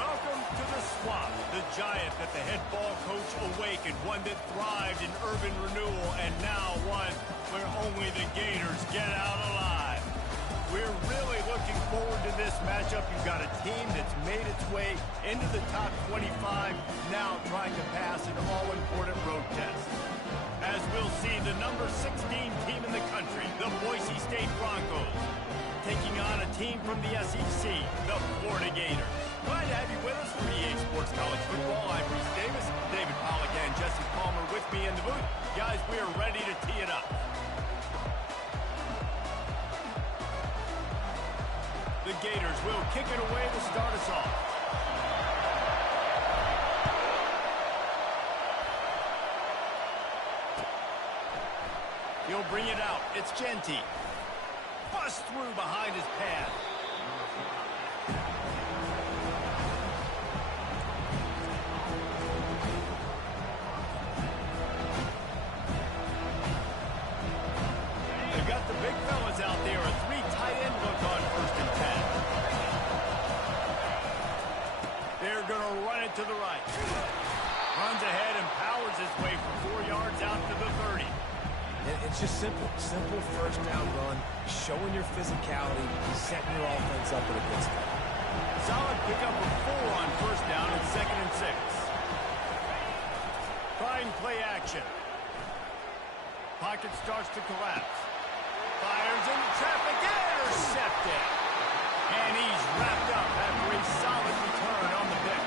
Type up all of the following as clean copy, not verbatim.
Welcome to the Swamp, the giant that the head ball coach awakened, one that thrived in urban renewal, and now one where only the Gators get out alive. We're really looking forward to this matchup. You've got a team that's made its way into the top 25, now trying to pass an all-important road test. As we'll see, the number 16 team in the country, the Boise State Broncos, taking on a team from the SEC, the Florida Gators. Glad to have you with us for EA Sports College Football. I'm Reese Davis, David Pollack, and Jesse Palmer with me in the booth. Guys, we are ready to tee it up. The Gators will kick it away to start us off. He'll bring it out. It's Jeanty. Bust through behind his pad. They've got the big fellas out there. A three tight end look on 1st and 10. They're going to run it to the right. Runs ahead and powers his way for 4 yards out to the 30. It's just simple first down run, showing your physicality, setting your offense up with a good start. Solid pickup of 4 on 1st down and 2nd and 6. Trying play action. Pocket starts to collapse. Fires into traffic, intercepted. And he's wrapped up after a solid return on the pick.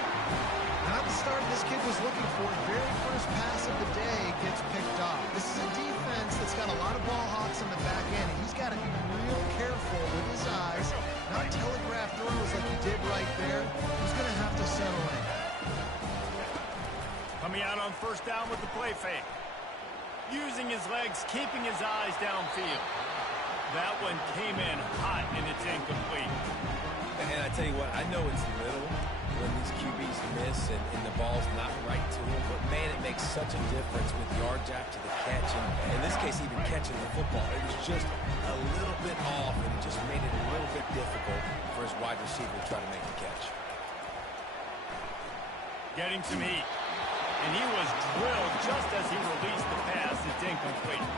Not the start this kid was looking for. Very first pass of the day gets picked off. This is a defense that's got a lot of ball hawks on the back end. He's got to be real careful with his eyes, not telegraph throws like he did right there. He's going to have to settle in. Coming out on 1st down with the play fake. Using his legs, keeping his eyes downfield. That one came in hot, and it's incomplete. And I tell you what, I know it's little when these QBs miss and the ball's not right to them, but man, it makes such a difference with yards after the catch, and in this case, even catching the football. It was just a little bit off, and it just made it a little bit difficult for his wide receiver to try to make the catch. Getting some heat. And he was drilled just as he released the pass. It's incomplete.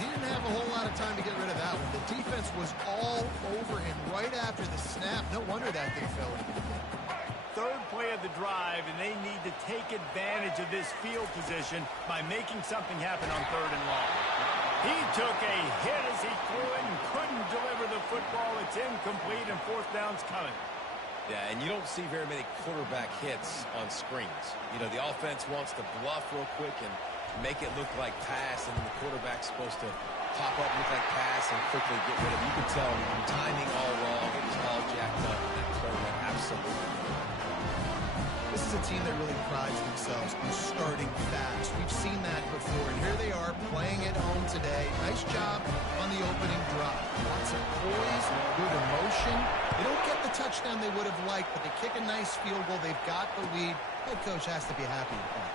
He didn't have a whole lot of time to get rid of that one. The defense was all over him right after the snap. No wonder that thing fell into the game. 3rd play of the drive, and they need to take advantage of this field position by making something happen on 3rd and long. He took a hit as he threw it and couldn't deliver the football. It's incomplete, and 4th down's coming. Yeah, and you don't see very many quarterback hits on screens. You know, the offense wants to bluff real quick and make it look like pass, and then the quarterback's supposed to pop up, look like pass, and quickly get rid of it. You can tell timing all wrong. It was all jacked up, and that throw went absolutely nowhere. This is a team that really prides themselves on starting fast. We've seen that before, and here they are playing at home today. Nice job on the opening drive. Lots of poise, good emotion. They don't get the touchdown they would have liked, but they kick a nice field goal. They've got the lead. Head coach has to be happy with that.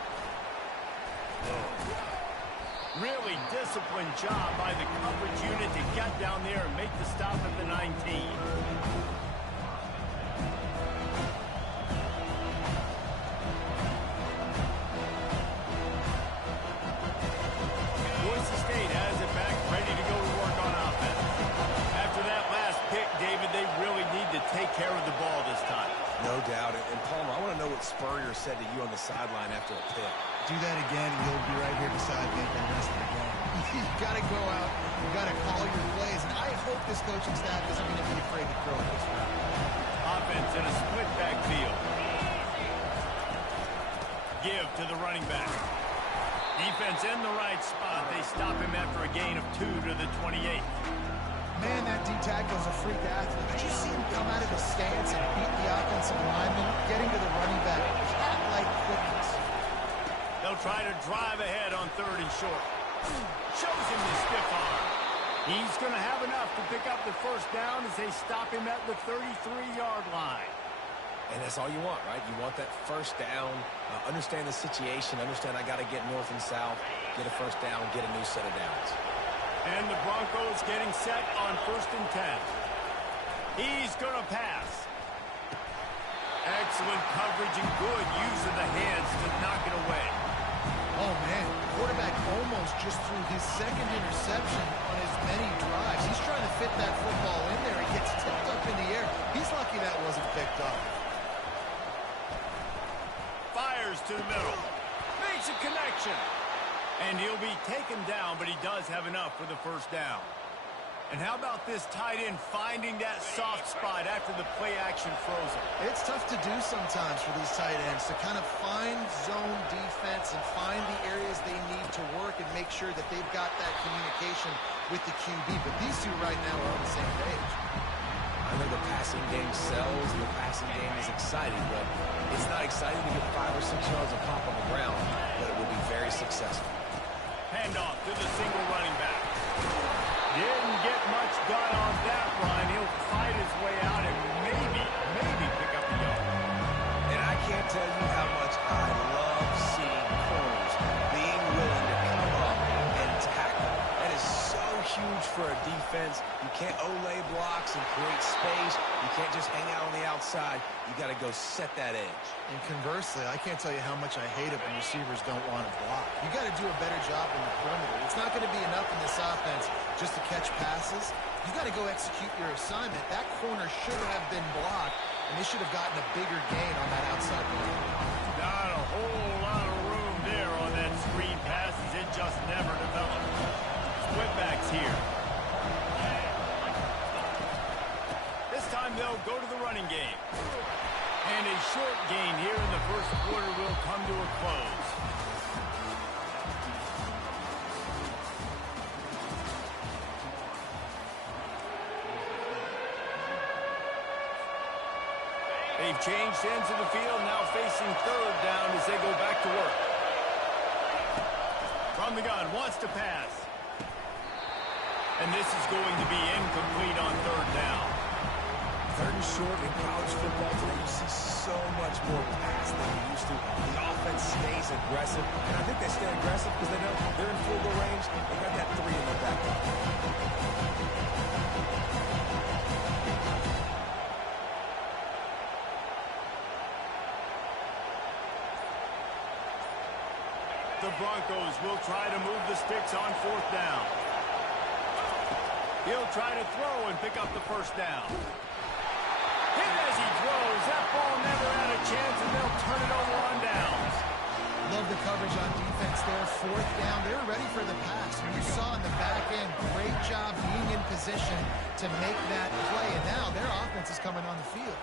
Really disciplined job by the coverage unit to get down there and make the stop at the 19. Boise State has it back, ready to go to work on offense. After that last pick, David, they really need to take care of the ball this time. No doubt. And Palmer, I want to know what Spurrier said to you on the sideline after a pick. Do that again, and you'll be right here beside me for the rest of the game. You got to go out. You got to call your plays, and I hope this coaching staff isn't going to be afraid to throw it this round. Offense in a split backfield. Give to the running back. Defense in the right spot. They stop him after a gain of 2 to the 28. Man, that D-tackle's a freak athlete. Did you see him come out of his stance and beat the offensive lineman, getting to the running back? Cat-like quickness. They'll try to drive ahead on 3rd and short. Shows him the stiff arm. He's going to have enough to pick up the 1st down as they stop him at the 33-yard line. And that's all you want, right? You want that 1st down, understand the situation, understand I got to get north and south, get a 1st down, get a new set of downs. And the Broncos getting set on 1st and 10. He's going to pass. Excellent coverage and good use of the hands to knock it away. Oh, man. Quarterback almost just threw his second interception on as many drives. He's trying to fit that football in there. It gets tipped up in the air. He's lucky that wasn't picked up. Fires to the middle. Makes a connection. And he'll be taken down, but he does have enough for the first down. And how about this tight end finding that soft spot after the play action froze him? It's tough to do sometimes for these tight ends to kind of find zone defense and find the areas they need to work and make sure that they've got that communication with the QB. But these two right now are on the same page. I know the passing game sells, the passing game is exciting, but it's not exciting to get 5 or 6 yards of pop on the ground, but it will be very successful. Handoff to the single running back. Didn't get much done on that run. He'll fight his way out and maybe pick up the yard. And I can't tell you how much I love seeing corners being willing to come up and tackle. That is so huge for a defense. You can't olay blocks and create space. You can't just hang out on the outside. You got to go set that edge. And conversely, I can't tell you how much I hate it when receivers don't want to block. You got to do a better job in the perimeter. It's not going to be enough in this offense just to catch passes. You got to go execute your assignment. That corner should have been blocked, and they should have gotten a bigger gain on that outside line. Not a whole lot of room there on that screen pass as it just never developed. Split backs here. This time they'll go to the running game. And a short gain here in the first quarter will come to a close. They've changed ends of the field, now facing third down as they go back to work. From the gun, wants to pass. And this is going to be incomplete on third down. Third and short in college football today, you see so much more pass than you used to. The offense stays aggressive, and I think they stay aggressive because they know they're in field goal range. They got that 3 in their back pocket. The Broncos will try to move the sticks on fourth down. He'll try to throw and pick up the first down. Hit as he throws. That ball never had a chance, and they'll turn it over on downs. Love the coverage on defense there. Fourth down. They were ready for the pass. And you saw in the back end, great job being in position to make that play. And now their offense is coming on the field.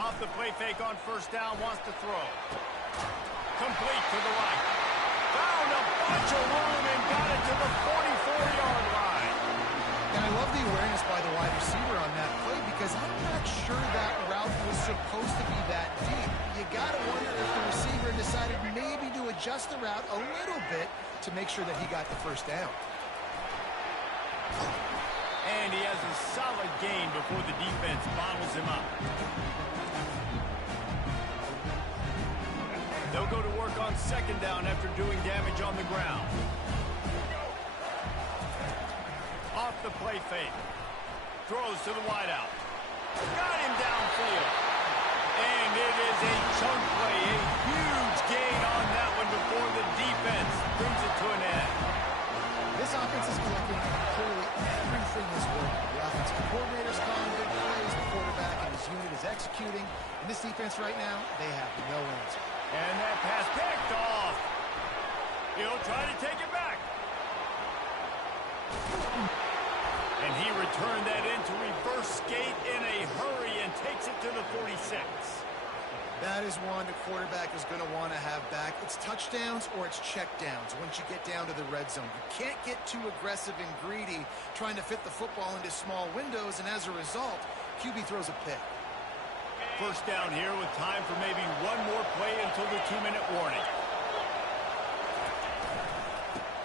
Off the play fake on first down, wants to throw. Complete to the right. Found a bunch of room and got it to the 44-yard line. And I love the awareness by the wide receiver on that play because I'm not sure that route was supposed to be that deep. You got to wonder if the receiver decided maybe to adjust the route a little bit to make sure that he got the first down. And he has a solid gain before the defense bottles him up. They'll go to work on second down after doing damage on the ground. Off the play fake. Throws to the wideout. Got him downfield. And it is a chunk play. A huge gain on that one before the defense brings it to an end. This offense is collecting clearly everything is working. The offensive coordinator's calling good plays. The quarterback and his unit is executing. And this defense right now, they have no answer. And that pass picked off. He'll try to take it back. And he returned that into reverse skate in a hurry and takes it to the 46. That is one the quarterback is going to want to have back. It's touchdowns or it's checkdowns once you get down to the red zone. You can't get too aggressive and greedy trying to fit the football into small windows, and as a result, QB throws a pick. First down here with time for maybe one more play until the 2-minute warning.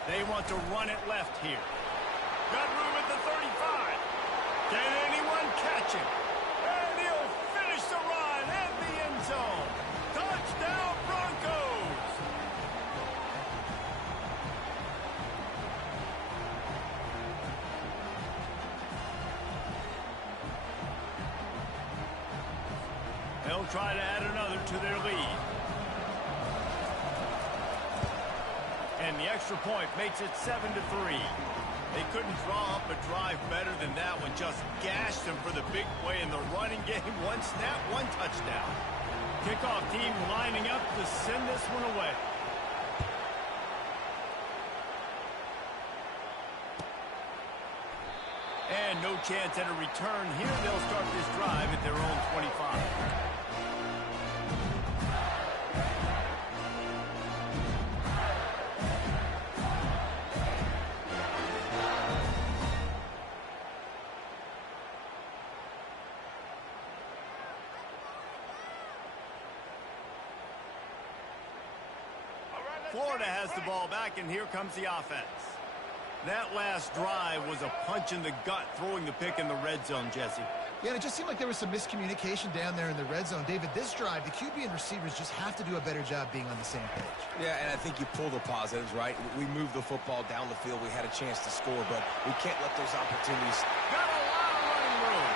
They want to run it left here. Got room at the 35. Can anyone catch him? And he'll finish the run in the end zone. Touchdown, Broncos! try to add another to their lead. And the extra point makes it 7-3. They couldn't draw up a drive better than that one. Just gashed them for the big play in the running game. One snap, one touchdown. Kickoff team lining up to send this one away. And no chance at a return here. They'll start this drive at their own 25. Florida has the ball back, and here comes the offense. That last drive was a punch in the gut, throwing the pick in the red zone, Jesse. Yeah, and it just seemed like there was some miscommunication down there in the red zone. David, this drive, the QB and receivers just have to do a better job being on the same page. Yeah, and I think you pull the positives, right? We moved the football down the field. We had a chance to score, but we can't let those opportunities. Got a lot of running room.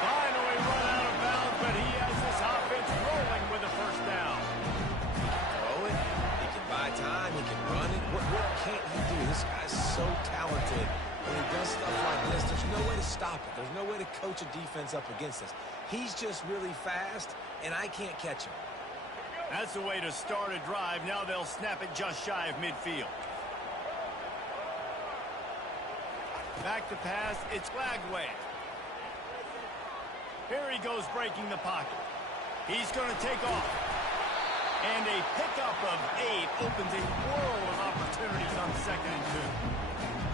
Finally run out of bounds, but he has this offense rolling with a first down. Throw it. He can buy time. He can run it. What can't he do? This guy's so talented. When he does stuff like this, there's no way to stop it. There's no way to coach a defense up against us. He's just really fast, and I can't catch him. That's the way to start a drive. Now they'll snap it just shy of midfield. Back to pass. It's Lagway. Here he goes, breaking the pocket. He's going to take off. And a pickup of 8 opens a world of opportunities on 2nd and 2.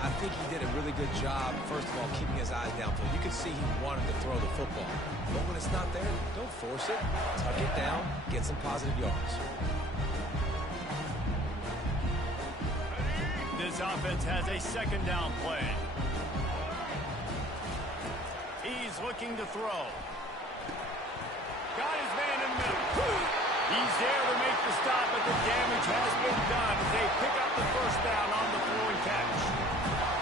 I think he did a really good job, first of all, keeping his eyes downfield. You could see he wanted to throw the football. But when it's not there, don't force it. Tuck it down, get some positive yards. This offense has a 2nd down play. He's looking to throw. Got his man in the middle. He's there to make the stop, but the damage has been done as they pick up the first down on the throwing catch.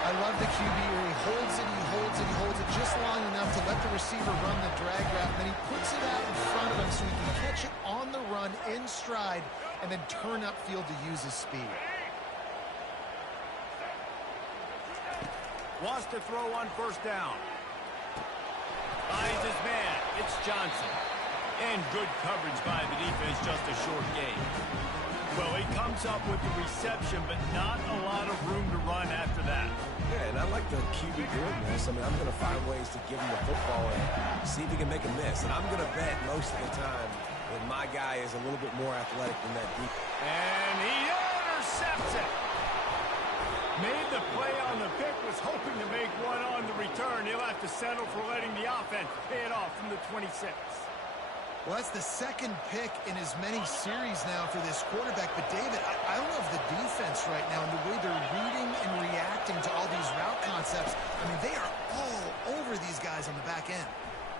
I love the QB where he holds it, he holds it, he holds it just long enough to let the receiver run the drag route, and then he puts it out in front of him so he can catch it on the run in stride and then turn upfield to use his speed. Wants to throw on first down. Finds his man. It's Johnson. And good coverage by the defense, just a short gain. Well, he comes up with the reception, but not a lot of room to run after that. Yeah, and I like the QB doing this. I mean, I'm going to find ways to give him the football and see if he can make a miss. And I'm going to bet most of the time that my guy is a little bit more athletic than that deep. And he intercepts it. Made the play on the pick, was hoping to make one on the return. He'll have to settle for letting the offense pay it off from the 26. Well, that's the 2nd pick in as many series now for this quarterback. But, David, I love the defense right now and the way they're reading and reacting to all these route concepts. I mean, they are all over these guys on the back end.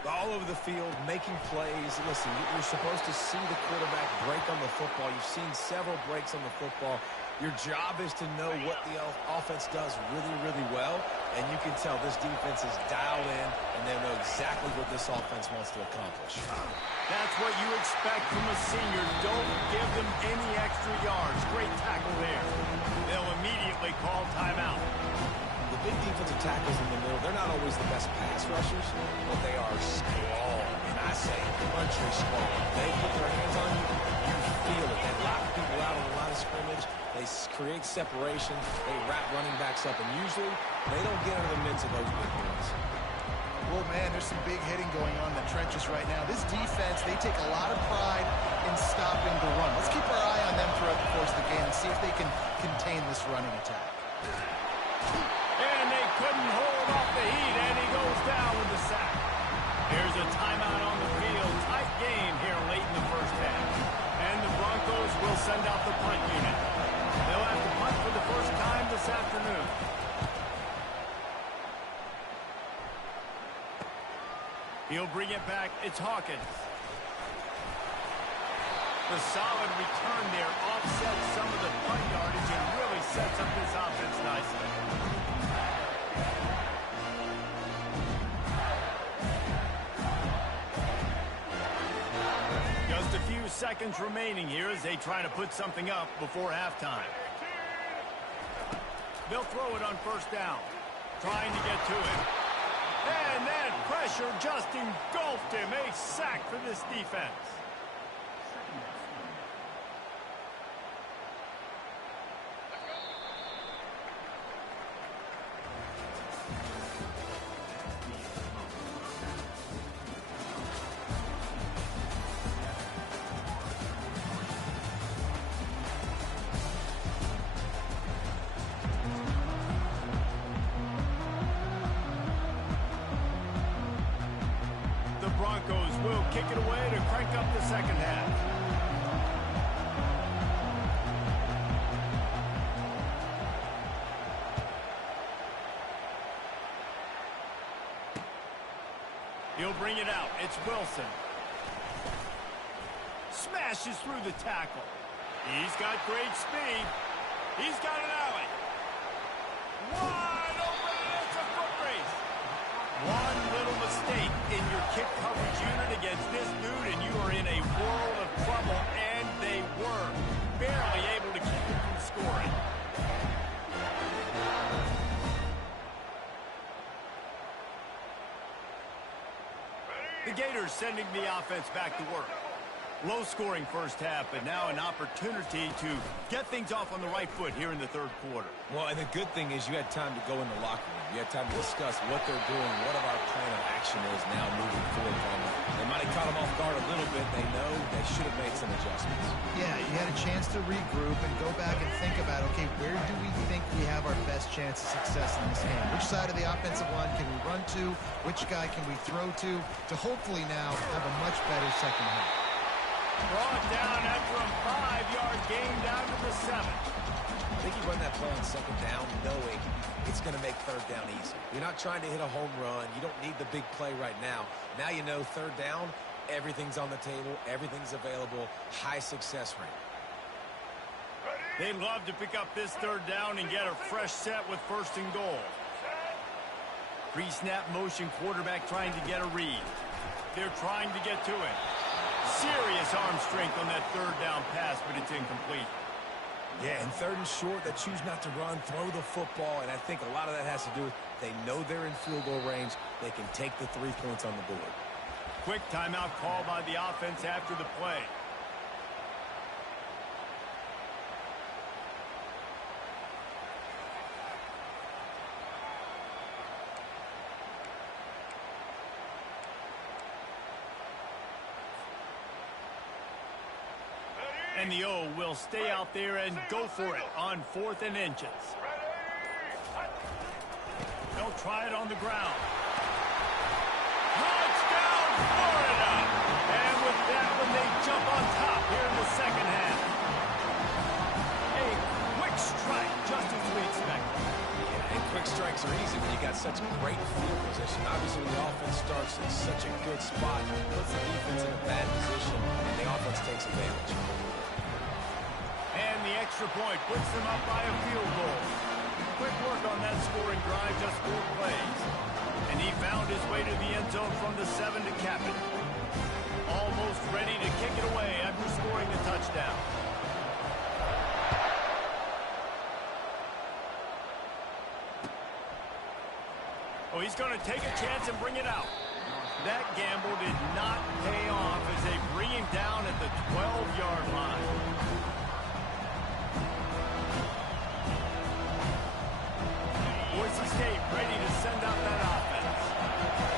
All over the field, making plays. Listen, you're supposed to see the quarterback break on the football. You've seen several breaks on the football. Your job is to know what the offense does really, really well. And you can tell this defense is dialed in, and they know exactly what this offense wants to accomplish. That's what you expect from a senior. Don't give them any extra yards. Great tackle there. They'll immediately call timeout. The big defensive tackles in the middle, they're not always the best pass rushers, but they are strong. And I say country strong. They put their hands on you, you feel it. They lock people out on the line of scrimmage. They create separation. They wrap running backs up. And usually, they don't get into the midst of those big ones. Well, man, there's some big hitting going on in the trenches right now. This defense, they take a lot of pride in stopping the run. Let's keep our eye on them throughout the course of the game and see if they can contain this running attack. And they couldn't hold off the heat, and he goes down with the sack. Here's a timeout on the field. Tight game here late in the first half. And the Broncos will send out the punt unit. They'll have to punt for the first time this afternoon. He'll bring it back. It's Hawkins. The solid return there offsets some of the punt yardage and really sets up this offense nicely. seconds remaining here as they try to put something up before halftime. They'll throw it on first down, trying to get to it. And that pressure just engulfed him. A sack for this defense. Broncos will kick it away to crank up the second half. He'll bring it out. It's Wilson. Smashes through the tackle. He's got great speed. He's got an alley. Wide open. It's a foot race. One little mistake in your kick coverage unit against this dude, and you are in a world of trouble, and they were barely able to keep him from scoring. The Gators sending the offense back to work. Low-scoring first half, but now an opportunity to get things off on the right foot here in the third quarter. Well, and the good thing is you had time to go in the locker room. You had time to discuss what they're doing, what our plan of action is now moving forward. They might have caught them off guard a little bit. They know they should have made some adjustments. Yeah, you had a chance to regroup and go back and think about, okay, where do we think we have our best chance of success in this game? Which side of the offensive line can we run to? Which guy can we throw to hopefully now have a much better second half? Brought down after a 5-yard gain down to the 7. I think you run that play on second down knowing it's going to make third down easy. You're not trying to hit a home run. You don't need the big play right now. Now you know third down, everything's on the table, everything's available, high success rate. They'd love to pick up this third down and get a fresh set with first and goal. Pre-snap motion quarterback trying to get a read. They're trying to get to it. Serious arm strength on that third down pass, but it's incomplete. Yeah, and third and short, they choose not to run, throw the football, and I think a lot of that has to do with they know they're in field goal range. They can take the 3 points on the board. Quick timeout call by the offense after the play. And the O will stay out there and go for it on 4th and inches. They'll try it on the ground. Touchdown, Florida! And with that one, they jump on top here in the second half. A quick strike, just as we expected. Yeah, and quick strikes are easy when you got such great field position. Obviously, when the offense starts in such a good spot, puts the defense in a bad position, and the offense takes advantage. And the extra point puts them up by a field goal. Quick work on that scoring drive, just 4 plays. And he found his way to the end zone from the 7 to cap it. Almost ready to kick it away after scoring the touchdown. Oh, he's going to take a chance and bring it out. That gamble did not pay off as they bring him down at the 12-yard line. Boise State ready to send out that offense.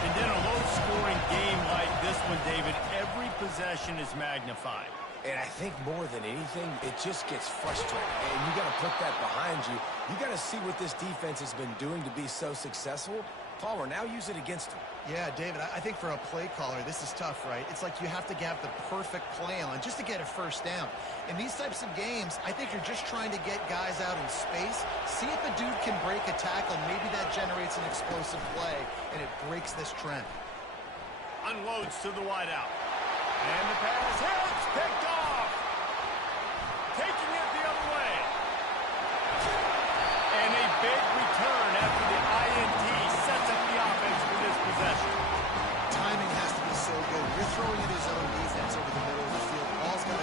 And in a low-scoring game like this one, David, every possession is magnified. And I think more than anything, it just gets frustrating. And you got to put that behind you. You got to see what this defense has been doing to be so successful. Palmer, now use it against him. Yeah, David, I think for a play caller, this is tough, right? It's like you have to have the perfect play on just to get a first down. In these types of games, I think you're just trying to get guys out in space, see if a dude can break a tackle. Maybe that generates an explosive play, and it breaks this trend. Unloads to the wideout. And the pass hits, picked off. Taking it the other way. And a big return after the INT sets up the offense for this possession. Timing has to be so good. You're throwing it his own defense over the middle of the field. Ball's got to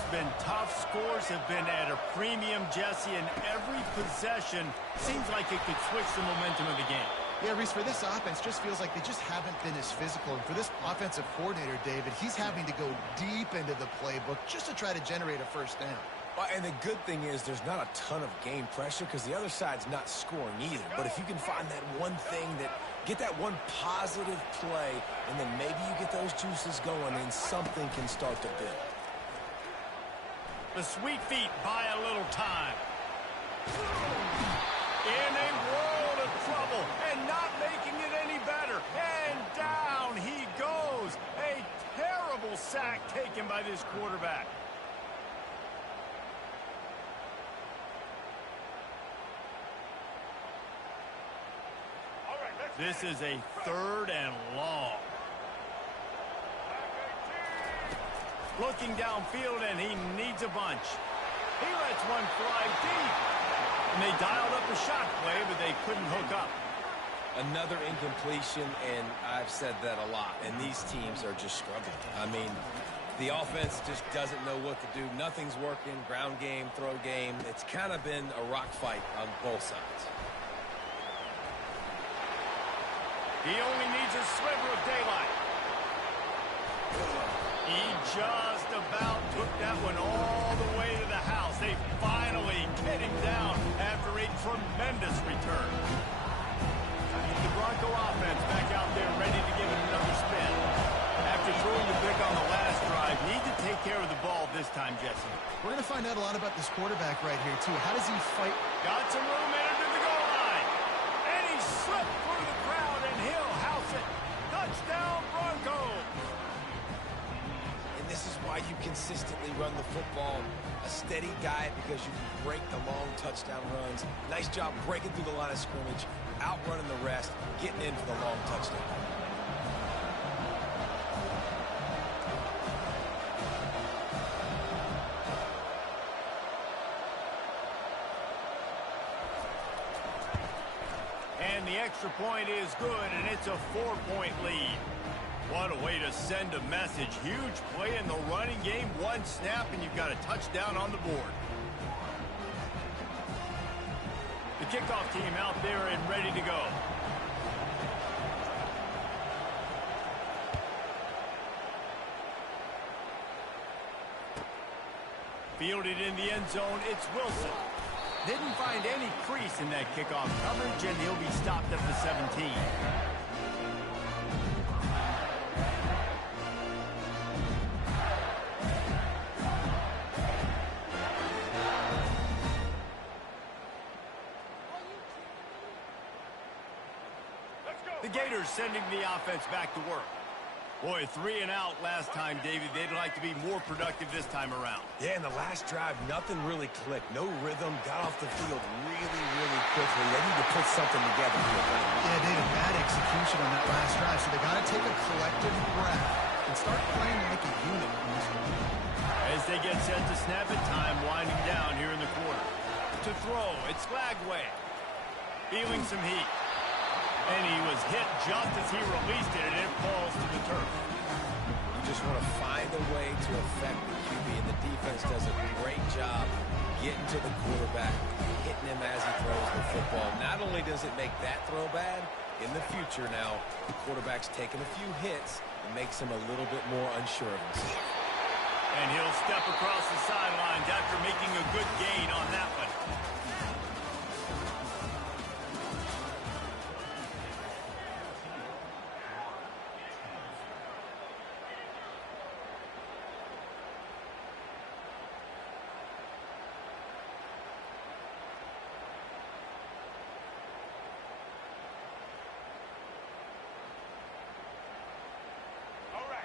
has been tough. Scores have been at a premium, Jesse, and every possession seems like it could switch the momentum of the game. Yeah, Reese, for this offense, just feels like they just haven't been as physical. And for this offensive coordinator, David, he's having to go deep into the playbook just to try to generate a first down. Well, and the good thing is there's not a ton of game pressure because the other side's not scoring either. But if you can find that one thing get that one positive play, and then maybe you get those juices going, and something can start to build. The sweet feet buy a little time. In a world of trouble and not making it any better. And down he goes. A terrible sack taken by this quarterback. This is a 3rd and long. Looking downfield, and he needs a bunch. He lets one fly deep. And they dialed up the shot play, but they couldn't hook up. Another incompletion, and I've said that a lot, and these teams are just struggling. I mean, the offense just doesn't know what to do. Nothing's working. Ground game, throw game. It's kind of been a rock fight on both sides. He only needs a sliver of daylight. He just about took that one all the way to the house. They finally get him down after a tremendous return. The Bronco offense back out there ready to give it another spin. After throwing the pick on the last drive, need to take care of the ball this time, Jesse. We're going to find out a lot about this quarterback right here, too. How does he fight? Got some room in to the goal line. And he slipped through the crowd, and he'll house it. Touchdown, Broncos. And this is why you consistently run the football. A steady diet because you can break the long touchdown runs. Nice job breaking through the line of scrimmage, outrunning the rest, getting in for the long touchdown. And the extra point is good, and it's a 4-point lead. What a way to send a message. Huge play in the running game. One snap, and you've got a touchdown on the board. The kickoff team out there and ready to go. Fielded in the end zone, it's Wilson. Didn't find any crease in that kickoff coverage, and he'll be stopped at the 17. The Gators sending the offense back to work. Boy, 3 and out last time, David. They'd like to be more productive this time around. Yeah, in the last drive, nothing really clicked. No rhythm, got off the field really, really quickly. They need to put something together here. Yeah, David, bad execution on that last drive, so they got to take a collective breath and start playing like a unit. As they get set to snap it, time winding down here in the quarter. To throw, it's Lagway. Feeling some heat. And he was hit just as he released it, and it falls to the turf. You just want to find a way to affect the QB, and the defense does a great job getting to the quarterback, hitting him as he throws the football. Not only does it make that throw bad, in the future now, the quarterback's taking a few hits and makes him a little bit more unsure of himself. And he'll step across the sidelines after making a good gain on that one.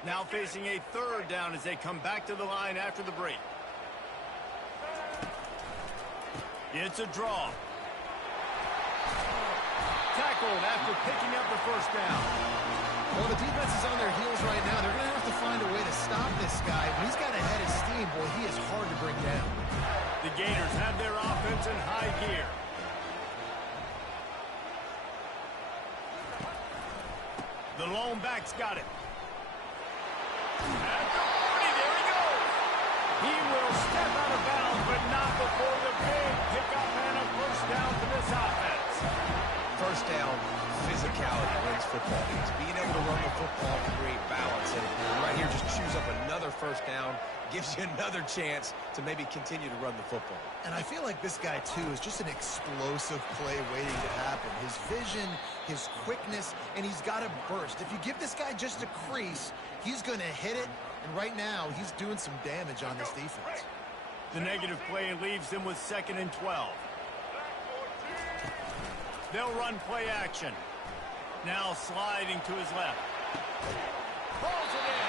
Now facing a 3rd down as they come back to the line after the break. It's a draw. Tackled after picking up the 1st down. Well, the defense is on their heels right now. They're going to have to find a way to stop this guy. When he's got a head of steam, boy, he is hard to bring down. The Gators have their offense in high gear. The lone back's got it. At the 40, there he goes. He will but not before the big pickup and a first down for this offense. First down, physicality wins football games. Being able to run the football, create balance, and right here just choose up another first down, gives you another chance to maybe continue to run the football. And I feel like this guy, too, is just an explosive play waiting to happen. His vision, his quickness, and he's got a burst. If you give this guy just a crease, he's going to hit it, and right now he's doing some damage on this defense. The negative play leaves them with 2nd and 12. They'll run play action. Now sliding to his left. Pulls it in.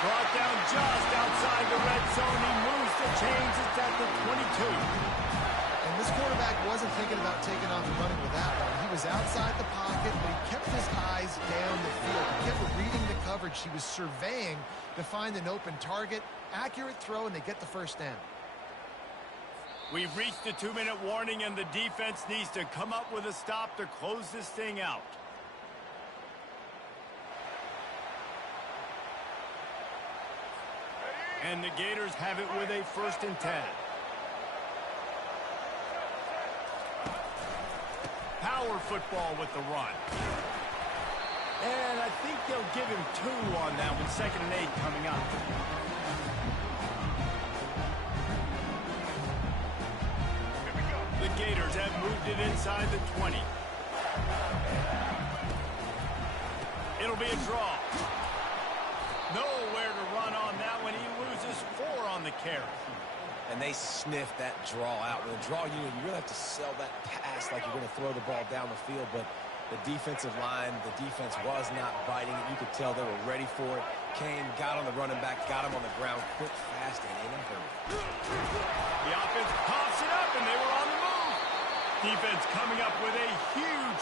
Brought down just outside the red zone. He moves the chains. It's at the 22. And this quarterback wasn't thinking about taking off and running with that one. He was outside the pocket, but he kept his eyes down the field. He kept reading the coverage. He was surveying to find an open target. Accurate throw, and they get the first down. We've reached the 2-minute warning, and the defense needs to come up with a stop to close this thing out. And the Gators have it with a 1st and 10. Power football with the run. And I think they'll give him 2 on that one. 2nd and 8 coming up. The Gators have moved it inside the 20. It'll be a draw. Nowhere to run on that one. He loses 4 on the carry. And they sniff that draw out. With a draw unit, you really have to sell that pass like you're going to throw the ball down the field. But the defensive line, the defense was not biting it. You could tell they were ready for it. Came, got on the running back, got him on the ground quick, fast, and in a hurry. The offense pops it up, and they were on the move. Defense coming up with a huge